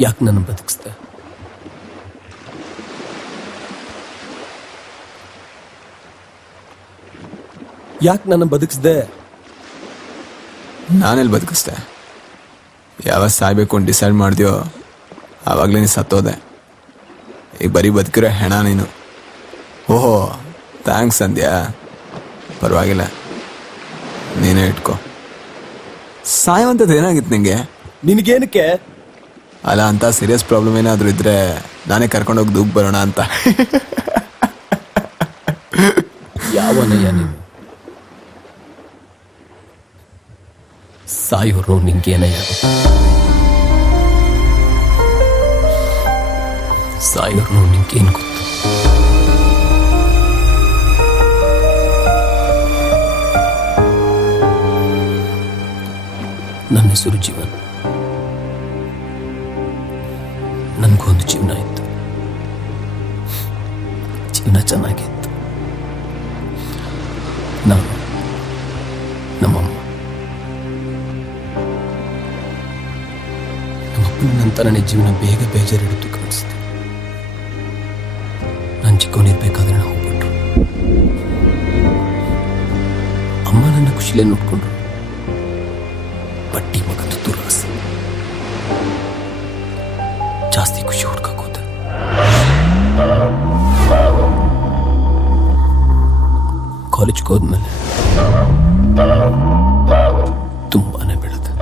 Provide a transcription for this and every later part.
ಯಾಕೆ ನನ್ನ ಬದುಕಿಸ್ದೆ? ಯಾಕೆ ನನ್ನ ಬದುಕಿಸ್ದೆ? ನಾನೆಲ್ಲಿ ಬದುಕಿಸ್ದೆ? ಯಾವಾಗ ಸಾಯ್ಬೇಕು ಅಂತ ಡಿಸೈಡ್ ಮಾಡ್ತೀಯೋ ಆವಾಗಲೇ ನೀನು ಸತ್ತೋದೆ. ಈಗ ಬರೀ ಬದುಕಿರೋ ಹೆಣ ನೀನು. ಓಹೋ, ಥ್ಯಾಂಕ್ಸ್ ಅಂದ್ಯಾ? ಪರವಾಗಿಲ್ಲ, ನೀನೇ ಇಟ್ಕೋ. ಸಾಯುವಂಥದ್ದು ಏನಾಗಿತ್ತು ನಿಂಗೆ? ನಿನಗೇನಕ್ಕೆ? ಅಲ್ಲ, ಅಂತ ಸೀರಿಯಸ್ ಪ್ರಾಬ್ಲಮ್ ಏನಾದರೂ ಇದ್ರೆ ನಾನೇ ಕರ್ಕೊಂಡೋಗಿ ದೂಗ್ ಬರೋಣ ಅಂತ. ಯಾವನಯ್ಯ ನೀನು? ಸಾಯೋರು ನಿಂಗೇನಯ್ಯ? ಸಾಯೋರು ನಿಂಗೇನು ಗೊತ್ತು? ನನ್ನ ಹೆಸರು ಜೀವನ್. ನನಗೊಂದು ಜೀವನ ಇತ್ತು. ಜೀವನ ಚೆನ್ನಾಗಿತ್ತು. ನಾನು, ನಮ್ಮಮ್ಮ, ನಮ್ಮಪ್ಪನ ನಂತರ ನನ್ನ ಜೀವನ ಬೇಗ ಬೇಜಾರಿಡಿತು ಕಾಣಿಸ್ತು. ನಾನು ಚಿಕ್ಕವನಿರ್ಬೇಕಾದ್ರೆ ನಾವು ಹೋಗ್ಬಿಟ್ರು. ಅಮ್ಮ ನನ್ನ ಖುಷಿಲೇ ನೋಡ್ಕೊಂಡ್ರು. ಬಟ್ಟಿ ಮಗಂದು ದುರಾಸೆ. ಜಾಸ್ತಿ ಖುಷಿ ಹುಡ್ಕಕ್ ಹೋದೆ. ಕಾಲೇಜ್ಗೆ ಹೋದ್ಮೇಲೆ ತುಂಬಾನೇ ಬೆಳೆದೆ.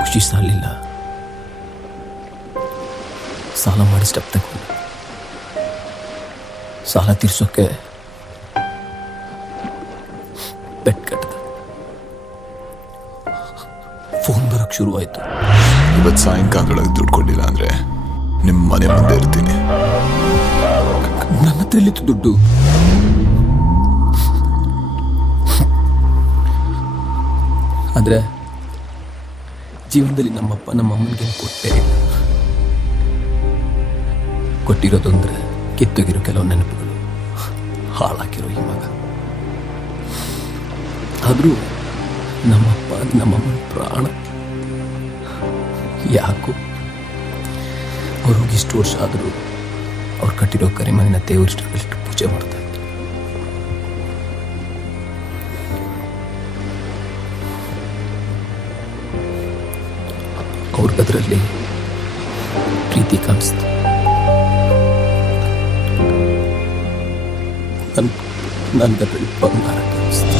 ಖುಷಿ ಸಾಲಿಲ್ಲ. ಸಾಲ ಮಾಡಿ ಸ್ಟೆಪ್ ತಗೊಂಡೆ. ಸಾಲ ತೀರ್ಸೋಕೆ ಬೆಟ್ ಕಟ್ಟಿದೆ. ಫೋನ್ ಬರೋಕ್ಕೆ ಶುರುವಾಯಿತು. ಇವತ್ತು ಸಾಯಂಕಾಲದೊಳಗೆ ದುಡ್ಡು ಕೊಡಲಿಲ್ಲ ಅಂದರೆ ನಿಮ್ಮ ಮನೆ ಮುಂದೆ ಇರ್ತೀನಿ. ನನ್ನ ಹತ್ರ ಎಲ್ಲಿತ್ತು ದುಡ್ಡು? ಆದರೆ ಜೀವನದಲ್ಲಿ ನಮ್ಮಪ್ಪ ನಮ್ಮಮ್ಮನಿಗೆ ಕೊಟ್ಟೇ ಇಲ್ಲ. ಕೊಟ್ಟಿರೋದು ಅಂದರೆ ಕಿತ್ತೋಗಿರೋ ಕೆಲವು ನೆನಪುಗಳು, ಹಾಳಾಕಿರೋ ಈ ಮಗ. ಆದರೂ ನಮ್ಮಪ್ಪ ನಮ್ಮಮ್ಮನ ಪ್ರಾಣ. ಯಾಕೋ ಅವ್ರಿಗೆ ಇಷ್ಟು ವರ್ಷ ಆದರೂ ಅವ್ರು ಕಟ್ಟಿರೋ ಕರಿಮನಿನ ದೇವರಿಷ್ಟು ಪೂಜೆ ಮಾಡ್ತಾ ಇದ್ರು. ಅವ್ರಿಗದ್ರಲ್ಲಿ ಪ್ರೀತಿ ಕಾಣಿಸ್ತು. ನನ್ಗದ್ರಲ್ಲಿ ಬಂಗಾರ ಕಾಣಿಸ್ತು.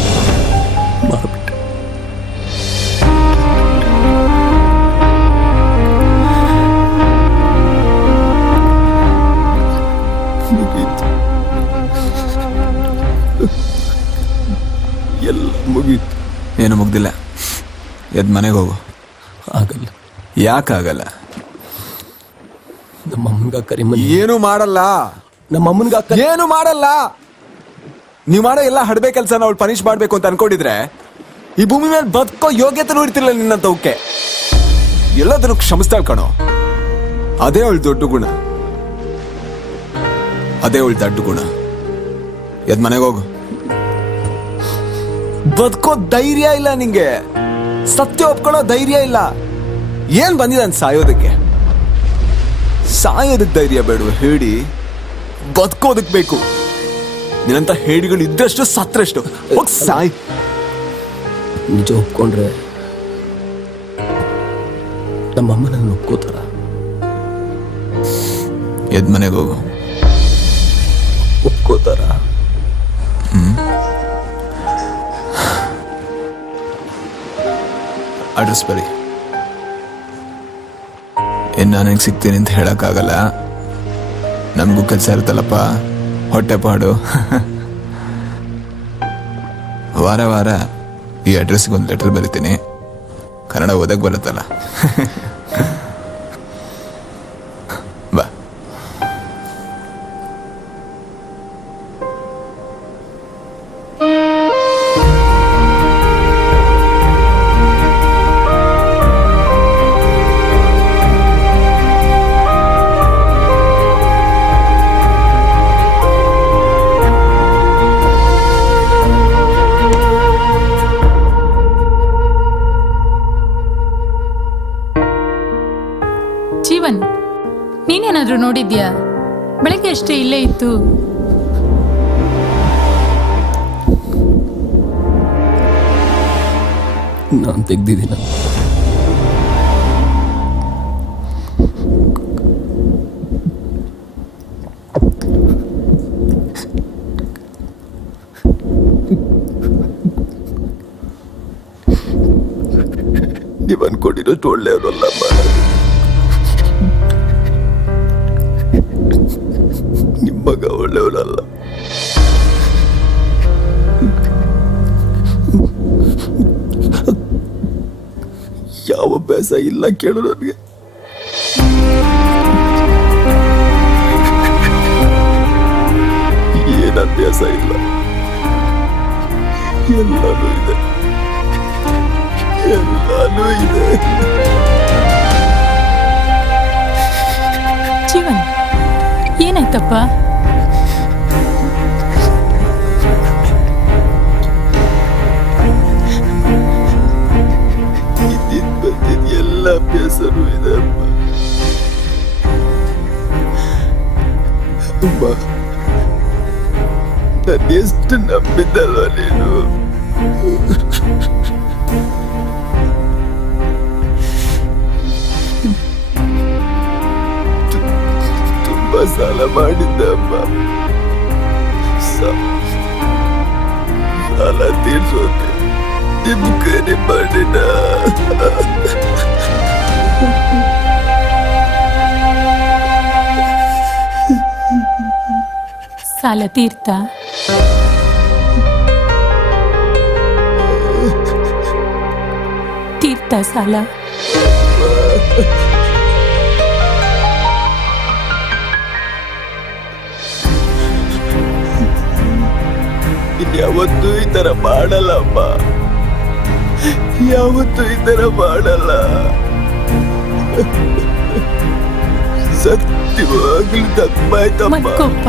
ಮಾರ್ಬಿಟ್ಟೆ. ಮುಗೀತು, ಎಲ್ಲ ಮುಗೀತು. ಏನು ಮುಗ್ದಿಲ್ಲ. ಎದ್ದು ಮನೆಗೆ ಹೋಗು. ಆಗಲ್ಲ. ಯಾಕಾಗಲ್ಲ? ನಮ್ಮಮ್ಮನ್ಗ ಕರಿಮನಿ ಏನು ಮಾಡಲ್ಲ. ನಮ್ಮಮ್ಮನ್ಗ ಏನು ಮಾಡಲ್ಲ. ನೀವು ಮಾಡೋ ಎಲ್ಲ ಹಡ್ಬೆ ಕೆಲಸ ಅವಳು ಪನಿಷ್ ಮಾಡ್ಬೇಕು ಅಂತ ಅನ್ಕೊಂಡಿದ್ರೆ ಈ ಭೂಮಿ ಮೇಲೆ ಬದುಕೋ ಯೋಗ್ಯತೆ ಇರ್ತಿರ್ಲಿಲ್ಲ ನಿನ್ನಂತವಕ್ಕೆ. ಎಲ್ಲದನ್ನು ಕ್ಷಮಿಸ್ತಾಳ್ ಕಣೋ. ಅದೇ ಅವಳು ದೊಡ್ಡ ಗುಣ, ಅದೇ ಅವಳು ದೊಡ್ಡ ಗುಣ. ಎದ್ ಮನೆಗೆ ಹೋಗು. ಬದುಕೋ ಧೈರ್ಯ ಇಲ್ಲ ನಿಂಗೆ. ಸತ್ಯ ಒಪ್ಕೊಳ್ಳೋ ಧೈರ್ಯ ಇಲ್ಲ. ಏನ್ ಬಂದಿದೆ ಅಂತ ಸಾಯೋದಕ್ಕೆ? ಸಾಯೋದಕ್ಕೆ ಧೈರ್ಯ ಬೇಡ ಹೇಳಿ, ಬದುಕೋದಕ್ ಬೇಕು. ನಿನ್ನಂತ ಹೇಡಿಗಳು ಇದ್ದಷ್ಟು ಸತ್ರಷ್ಟು. ಹೋಗ್ ಸಾಯ್. ನಿಜ ಒಪ್ಕೊಂಡ್ರೆ ನಮ್ಮಮ್ಮ ನನ್ನ ಒಪ್ಕೋತಾರ? ಎದ್ ಮನೆಗೆ ಹೋಗು. ಒಪ್ಕೋತಾರ? ಅಡ್ರೆಸ್ ಬರಿ. ನನಗೆ ಸಿಗ್ತೀನಿ ಅಂತ ಹೇಳಕ್ಕಾಗಲ್ಲ. ನಮಗೂ ಕೆಲಸ ಇರುತ್ತಲ್ಲಪ್ಪ, ಹೊಟ್ಟೆಪಾಡು. ವಾರ ವಾರ ಈ ಅಡ್ರೆಸ್ಗೆ ಒಂದು ಲೆಟರ್ ಬರಿತೀನಿ. ಕನ್ನಡ ಓದಕ್ಕೆ ಬರುತ್ತಲ್ಲ. ಬಾ. ಏನಾದ್ರೂ ನೋಡಿದ್ಯಾ? ಬೆಳಗ್ಗೆ ಅಷ್ಟೇ ಇಲ್ಲೇ ಇತ್ತು. ನಾನು ತೆಗ್ದಿದ್ದೀನ. ನೀವು ಅನ್ಕೊಂಡಿರೋಷ್ಟು ಒಳ್ಳೆಯವರಲ್ಲಮ್ಮ. ನಿಮ್ಮ ಮಗ ಒಳ್ಳೆಯವರಲ್ಲ. ಯಾವ ಅಭ್ಯಾಸ ಇಲ್ಲ ಕೇಳು ನನಗೆ. ಏನ್ ಅಭ್ಯಾಸ ಇಲ್ಲ, ಎಲ್ಲಾನು ಇದೆ, ಎಲ್ಲಾನು ಇದೆ. ಜೀವನ್, ಏನಾಯ್ತಪ್ಪ? ಎಲ್ಲ ಅಭ್ಯಾಸನೂ ಇದೆ ಅಮ್ಮ. ನಾನು ಎಷ್ಟು ನಂಬಿದ್ದಲ್ವ ನೀನು. ತುಂಬಾ ಸಾಲ ಮಾಡಿದ್ದೆ ಅಮ್ಮ. ಸಾಲ ತೀರ್ಸೋಕೆ ನಿಮ್ ಕರೆ ಮಾಡಿದ. ಸಾಲ ತೀರ್ತಾ? ತೀರ್ತಾ ಸಾಲ? ಇನ್ಯಾವತ್ತೂ ಈ ತರ ಮಾಡಲ್ಲ ಅಮ್ಮ, ಯಾವತ್ತೂ ಈ ತರ ಮಾಡಲ್ಲ. ಸತ್ಯವಾಗ್ಲೂ ತಪ್ಪಾಯ್ತಮ್ಮ. ಮತ್ಕೊಪ್ಪ.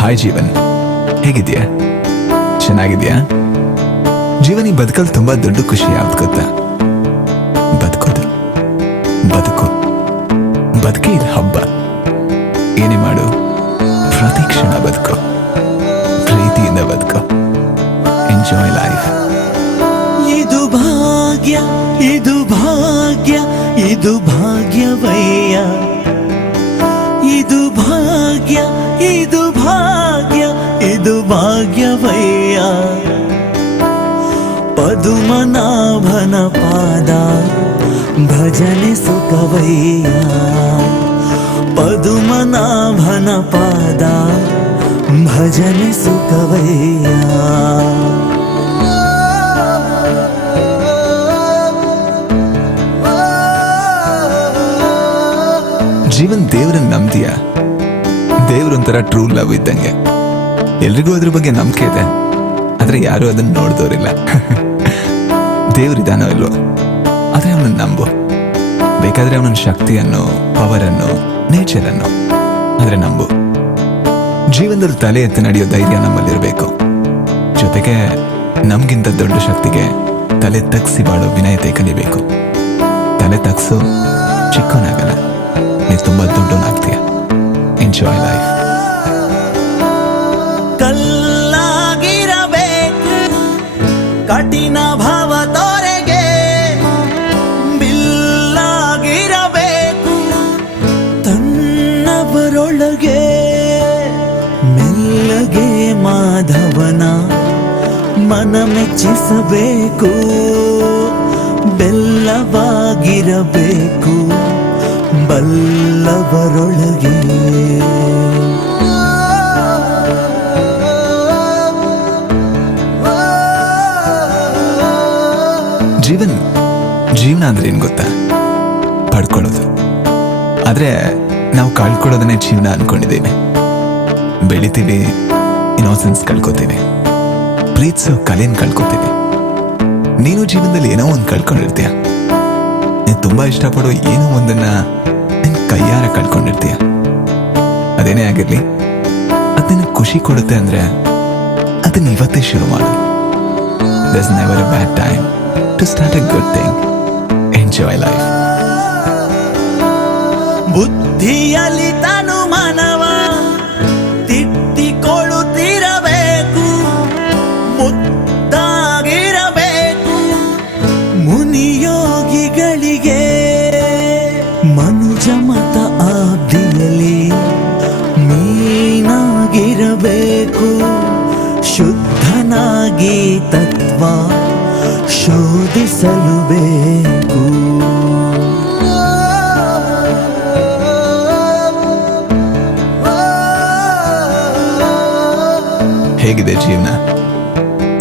ಹಾಯ್ ಜೀವನ್, ಹೇಗಿದ್ಯಾ? ಚೆನ್ನಾಗಿದ್ಯಾ? ಜೀವನ್, ಈ ಬದುಕಲ್ಲಿ ತುಂಬಾ ದೊಡ್ಡ ಖುಷಿ ಯಾವ್ದು ಗೊತ್ತಾ? ಬದುಕೋದು. ಬದುಕೇ ಇದು ಹಬ್ಬ. ಏನೇ ಮಾಡು, ಪ್ರತಿ ಕ್ಷಣ ಬದುಕೋ, ಪ್ರೀತಿಯಿಂದ ಬದುಕೋ. Enjoy life. ಇದು ಭಾಗ್ಯ, ಇದು ಭಾಗ್ಯ, ಇದು ಭಾಗ್ಯವಯ್ಯ. ಇದು ಭಾಗ್ಯ, ಇದು ಭಾಗ್ಯ, ಇದು ಭಾಗ್ಯವಯ್ಯ. ಪದುಮನಾಭನ ಪಾದ ಭಜನೆ ಸುಖವಯ್ಯ. ಪದುಮನಾಭನ ಪಾದ ಭಜನೆ ಸುಖವಯ್ಯ. ಜೀವನ್, ದೇವ್ರನ್ನ ನಂಬ್ತೀಯ? ದೇವ್ರೊಂಥರ ಟ್ರೂ ಲವ್ ಇದ್ದಂಗೆ. ಎಲ್ರಿಗೂ ಅದ್ರ ಬಗ್ಗೆ ನಂಬಿಕೆ ಇದೆ, ಆದ್ರೆ ಯಾರು ಅದನ್ನ ನೋಡ್ದೋರಿಲ್ಲ. ದೇವ್ರಿದಾನೋ ಇಲ್ವೋ, ಆದ್ರೆ ಅವನನ್ನ ನಂಬು. ಬೇಕಾದ್ರೆ ಅವನ ಶಕ್ತಿಯನ್ನು, ಪವರನ್ನು, ನೇಚರನ್ನು, ಆದ್ರೆ ನಂಬು. ಜೀವನದಲ್ಲಿ ತಲೆ ಎತ್ತಿ ನಡೆಯೋ ಧೈರ್ಯ ನಮ್ಮಲ್ಲಿರ್ಬೇಕು. ಜೊತೆಗೆ ನಮ್ಗಿಂತ ದೊಡ್ಡ ಶಕ್ತಿಗೆ ತಲೆ ತಗ್ಸಿ ಬಾಳೋ ವಿನಯತೆ ಕಲಿಬೇಕು. ತಲೆ ತಗ್ಸು, ಚಿಕ್ಕವನಾಗಲ್ಲ, ನೀ ತುಂಬಾ ದೊಡ್ಡವನಾಗ್ತೀಯ. Enjoy life. ಕಲ್ಲಾಗಿರಬೇಕು ಕಠಿಣ ಭಾವ ತೋರೆಗೆ, ಬಿಲ್ಲಾಗಿರಬೇಕು ತನ್ನವರೊಳಗೆ. ಮೆಲ್ಲಗೆ ಮಾಧವನ ಮನ ಮೆಚ್ಚಿಸಬೇಕು, ಬೆಲ್ಲವಾಗಿರಬೇಕು ಬಲ್ಲವರೊಳಗೆ. ಜೀವನ ಅಂದ್ರೆ ಏನ್ ಗೊತ್ತಾ? ಪಡ್ಕೊಳ್ಳೋದು. ಆದ್ರೆ ನಾವು ಕಳ್ಕೊಳ್ಳೋದನ್ನೇ ಜೀವನ ಅನ್ಕೊಂಡಿದ್ದೀವಿ. ಬೆಳಿತೀವಿ, ಇನ್ನೋಸೆನ್ಸ್ ಕಳ್ಕೊತೀವಿ, ಪ್ರೀತಿಸೋ ಕಲೆನ್ ಕಳ್ಕೊತೀವಿ. ನೀನು ಜೀವನದಲ್ಲಿ ಏನೋ ಒಂದು ಕಳ್ಕೊಂಡಿರ್ತೀಯ. ನೀನು ತುಂಬಾ ಇಷ್ಟಪಡೋ ಏನೋ ಒಂದನ್ನ ನಿನ್ ಕೈಯಾರ ಕಳ್ಕೊಂಡಿರ್ತೀಯ. ಅದೇನೇ ಆಗಿರ್ಲಿ, ಅದು ನಿನಗೆ ಖುಷಿ ಕೊಡುತ್ತೆ ಅಂದ್ರೆ ಅದನ್ನ ಇವತ್ತೇ ಶುರು ಮಾಡು. There's never a bad time to start a good thing. Enjoy life. ಬುದ್ಧಿಯಲ್ಲಿ ತನು ಮನವ ತಿಟ್ಟಿಕೊಳ್ಳುತ್ತಿರಬೇಕು, ಮುದ್ದಾಗಿರಬೇಕು ಮುನಿಯೋಗಿಗಳಿಗೆ. ಮನುಜ ಮತ ಆಬ್ದಿಯಲ್ಲಿ ಮೀನಾಗಿರಬೇಕು, ಶುದ್ಧನಾಗಿ ತತ್ವ ಶೋಧಿಸಲು ಬೇಕು. ಹೇಗಿದೆ ಜೀವನ?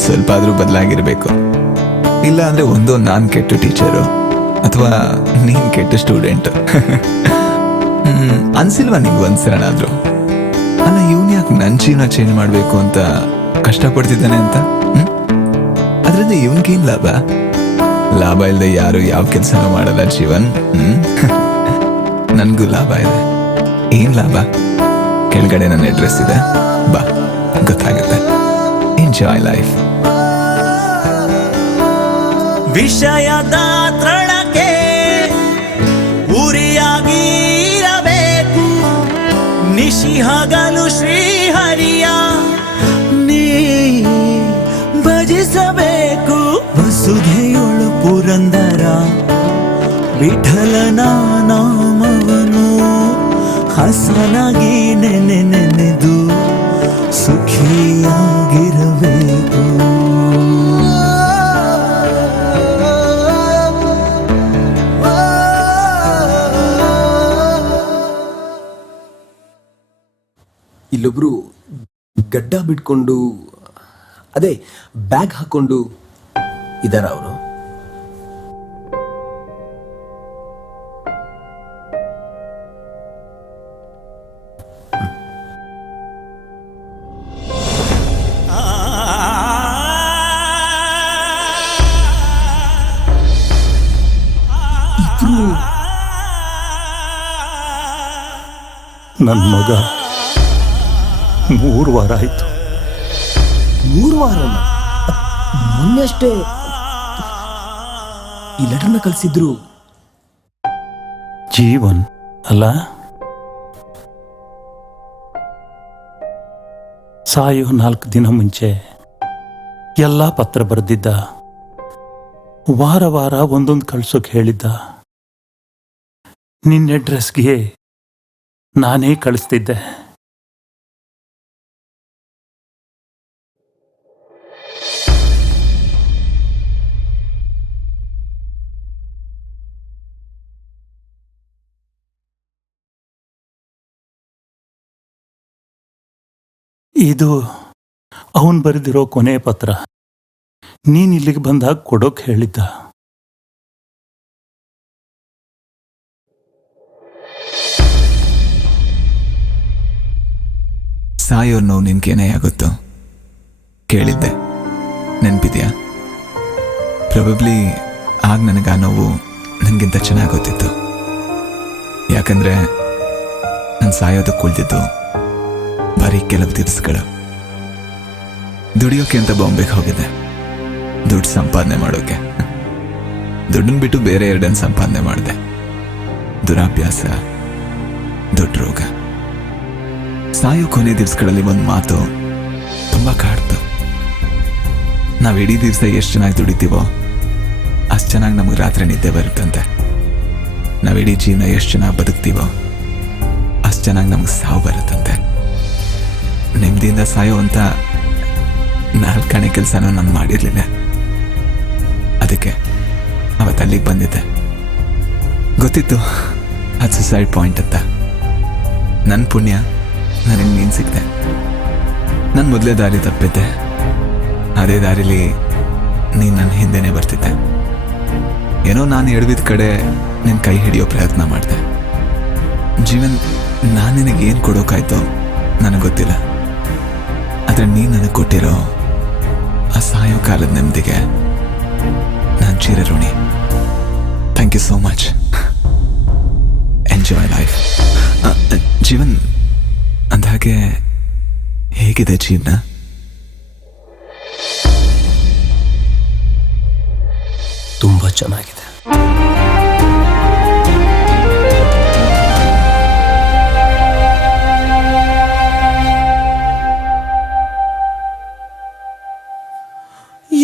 ಸ್ವಲ್ಪ ಆದ್ರೂ ಬದಲಾಗಿರ್ಬೇಕು. ಇಲ್ಲ ಅಂದ್ರೆ ಒಂದೋ ನಾನ್ ಕೆಟ್ಟ ಟೀಚರು ಅಥವಾ ನೀನ್ ಕೆಟ್ಟ ಸ್ಟೂಡೆಂಟ್. ಅನ್ಸಿಲ್ವಾ ನಿಂಗೆ ಒಂದ್ಸರನಾದ್ರು? ಅಲ್ಲ, ಇವನ್ ಯಾಕೆ ನನ್ನ ಜೀವನ ಚೇಂಜ್ ಮಾಡ್ಬೇಕು ಅಂತ ಕಷ್ಟಪಡ್ತಿದ್ದಾನೆ ಅಂತ? ಅದ್ರಿಂದ ಇವನ್ಗೇನ್ ಲಾಭ? ಲಾಭ ಇಲ್ಲದೆ ಯಾರು ಯಾವ ಕೆಲಸನೂ ಮಾಡಲ್ಲ ಜೀವನ್. ನನ್ಗೂ ಲಾಭ ಇದೆ. ಏನ್ ಲಾಭ? ಕೆಳಗಡೆ ನನ್ನ ಅಡ್ರೆಸ್ ಇದೆ, ಬಾ, ಗೊತ್ತಾಗುತ್ತೆ. Enjoy life. ವಿಷಯದ ತೃಣಕ್ಕೆ ಉರಿಯಾಗಿರಬೇಕು, ರಾಶಿ ಹಗಲು ಶ್ರೀಹರಿಯ ನೀ ಭಜಿಸಬೇಕು ವಸುಧೆಯೊಳು ಪುರಂದರ ವಿಠಲನ ನಾಮವನು ಹಸನಾಗಿ ನೆನೆದು ಸುಖಿಯಾಗಿರಬೇಕು. ಇಲ್ಲೊಬ್ರು ಗಡ್ಡ ಬಿಟ್ಕೊಂಡು ಅದೇ ಬ್ಯಾಗ್ ಹಾಕೊಂಡು ಇದಾರ ಅವರು. ನನ್ನ ಮಗ 3 ವಾರ ಆಯ್ತು. 3 ವಾರನ? ಮೊನ್ನೆ ಅಷ್ಟೇ ಈ ಲೆಟರ್ನ ಕಳಿಸಿದ್ರು. ಜೀವನ್ ಅಲ್ಲ, ಸಾಯೋ 4 ದಿನ ಮುಂಚೆ ಎಲ್ಲ ಪತ್ರ ಬರೆದಿದ್ದ. ವಾರ ವಾರ ಒಂದೊಂದು ಕಳ್ಸೋಕೆ ಹೇಳಿದ್ದ. ನಿನ್ನ ಅಡ್ರೆಸ್ಗೆ ನಾನೇ ಕಳಿಸ್ತಿದ್ದೆ. ಇದು ಅವನು ಬರೆದಿರೋ ಕೊನೆ ಪತ್ರ. ನೀನ್ ಇಲ್ಲಿಗೆ ಬಂದಾಗ ಕೊಡೋಕ್ ಹೇಳಿದ್ದ. ಸಾಯೋರ್ ನೋವು ನಿನ್ಗೇನೇ ಆಗುತ್ತೋ ಕೇಳಿದ್ದೆ, ನೆನ್ಪಿದ್ಯಾ? ಪ್ರೊಬಬ್ಲಿ ಆಗ ನನಗೆ ಆ ನೋವು ನನಗಿಂತ ಚೆನ್ನಾಗಿ ಗೊತ್ತಿತ್ತು. ಯಾಕಂದ್ರೆ ನಾನು ಸಾಯೋದಕ್ಕೆ ಉಳಿದಿದ್ದು ಬರೀ ಕೆಲವು ದಿವಸಗಳು. ದುಡಿಯೋಕೆ ಅಂತ ಬಾಂಬೆಗೆ ಹೋಗಿದ್ದೆ, ದುಡ್ಡು ಸಂಪಾದನೆ ಮಾಡೋಕೆ. ದುಡ್ಡನ್ನು ಬಿಟ್ಟು ಬೇರೆ 2 ಸಂಪಾದನೆ ಮಾಡಿದೆ. ದುರಾಭ್ಯಾಸ, ದೊಡ್ಡ ರೋಗ. ಸಾಯೋ ಕೊನೆ ದಿವಸಗಳಲ್ಲಿ ಒಂದು ಮಾತು ತುಂಬ ಕಾಡ್ತು. ನಾವು ಇಡೀ ದಿವಸ ಎಷ್ಟು ಚೆನ್ನಾಗಿ ದುಡಿತೀವೋ ಅಷ್ಟು ಚೆನ್ನಾಗಿ ನಮಗೆ ರಾತ್ರಿ ನಿದ್ದೆ ಬರುತ್ತಂತೆ. ನಾವು ಇಡೀ ಜೀವನ ಎಷ್ಟು ಚೆನ್ನಾಗಿ ಬದುಕ್ತೀವೋ ಅಷ್ಟು ಚೆನ್ನಾಗಿ ನಮಗೆ ಸಾವು ಬರುತ್ತಂತೆ. ನೆಮ್ಮದಿಯಿಂದ ಸಾಯೋ ಅಂತ 4 ಕೆಲಸನೂ ನಾನು ಮಾಡಿರಲಿಲ್ಲ. ಅದಕ್ಕೆ ಅವತ್ತು ಅಲ್ಲಿಗೆ ಬಂದಿದ್ದೆ. ಗೊತ್ತಿತ್ತು ಅದು ಸುಸೈಡ್ ಪಾಯಿಂಟ್ ಅಂತ. ನನ್ನ ಪುಣ್ಯ ನನಗೆ ನೀನು ಸಿಕ್ತೆ. ನಾನು ಮೊದಲೇ ದಾರಿ ತಪ್ಪಿದ್ದೆ. ಅದೇ ದಾರಿಲಿ ನೀನು ನನ್ನ ಹಿಂದೆನೇ ಬರ್ತಿದ್ದೆ. ಏನೋ ನಾನು ಎಡವಿದ ಕಡೆ ನಿನ್ನ ಕೈ ಹಿಡಿಯೋ ಪ್ರಯತ್ನ ಮಾಡಿದೆ. ಜೀವನ್, ನಾನು ನಿನಗೇನು ಕೊಡೋಕಾಯ್ತೋ ನನಗೆ ಗೊತ್ತಿಲ್ಲ. ಆದರೆ ನೀನು ನನಗೆ ಕೊಟ್ಟಿರೋ ಆ ಸಾಯೋ ಕಾಲದ ನೆಮ್ಮದಿಗೆ ನಾನು ಚಿರಋಣಿ. Thank you so much. Enjoy life. ಜೀವನ್, ಅಂದಾಗೆ ಹೇಗಿದೆ ಜೀವನ? ತುಂಬಾ ಚೆನ್ನಾಗಿದೆ.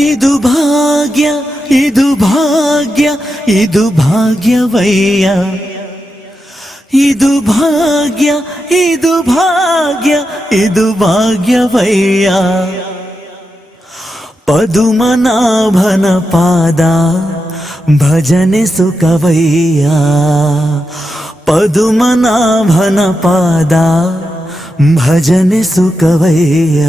ಇದು ಭಾಗ್ಯ, ಇದು ಭಾಗ್ಯ, ಇದು ಭಾಗ್ಯವಯ್ಯ. ಇದು ಭಾಗ್ಯ, ಇದು ಭಾಗ್ಯ, ಇದು ಭಾಗ್ಯವಯ್ಯ. ಪದುಮನಾಭನ ಪಾದ ಭಜನೆ ಸುಖವಯ್ಯ. ಪದುಮನಾಭನ ಪಾದ ಭಜನೆ ಸುಖವಯ್ಯ.